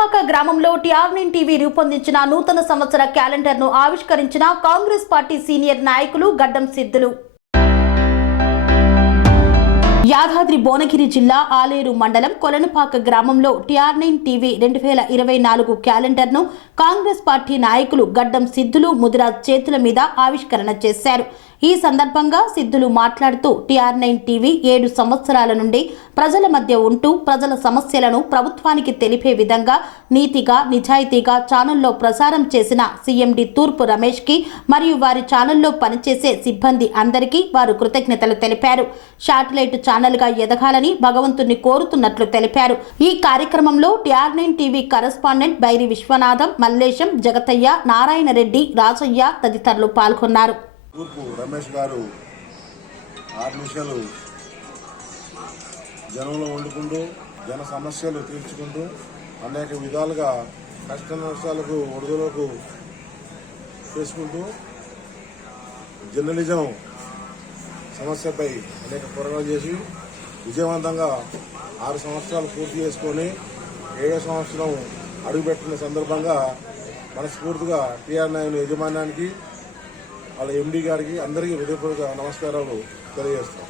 కొలనుపాక గ్రామంలో TRN TV రూపొందించిన నూతన సంవత్సర క్యాలెండర్ను ఆవిష్కరించిన కాంగ్రెస్ పార్టీ సీనియర్ నాయకులు గడ్డం సిద్ధులు. యాదాద్రి భువనగిరి జిల్లా ఆలేరు మండలం కొలనుపాక గ్రామంలో టిఆర్ నైన్ టీవీ రెండు వేల ఇరవై నాలుగు క్యాలెండర్ను కాంగ్రెస్ పార్టీ నాయకులు గడ్డం సిద్ధులు ముదిరాజ్ చేతుల మీద ఆవిష్కరణ చేశారు. ఈ సందర్భంగా సిద్ధులు మాట్లాడుతూ టిఆర్ నైన్ టీవీ ఏడు సంవత్సరాల నుండి ప్రజల మధ్య ఉంటూ ప్రజల సమస్యలను ప్రభుత్వానికి తెలిపే విధంగా నీతిగా నిజాయితీగా ఛానల్లో ప్రసారం చేసిన సీఎండి తూర్పు రమేష్కి మరియు వారి ఛానల్లో పనిచేసే సిబ్బంది అందరికీ వారు కృతజ్ఞతలు తెలిపారు. శాటిలైట్ ఛానల్గా ఎదగాలని భగవంతుని కోరుతున్నట్లు తెలిపారు. ఈ కార్యక్రమంలో TR nine TV correspondent Bairi Vishwanatham Mallesham Jagathaiah Narayana Reddy Rajaiah తదితరులు పాల్గొన్నారు. రమేష్ గారు ఆరు నిమిషాలు జనంలో వండుకుంటూ జన సమస్యలు తీర్చుకుంటూ అనేక విధాలుగా కష్ట నష్టాలకు ఒడిదులకు చేసుకుంటూ జర్నలిజం సమస్యపై అనేక పోరాటాలు చేసి విజయవంతంగా ఆరు సంవత్సరాలు పూర్తి చేసుకొని ఏడో సంవత్సరం అడుగుపెట్టిన సందర్భంగా మనస్ఫూర్తిగా టీఆర్ నైన్ యజమానానికి వాళ్ళ ఎండీ గారికి అందరికీ హృదయపూర్వక నమస్కారాలు తెలియజేస్తాం.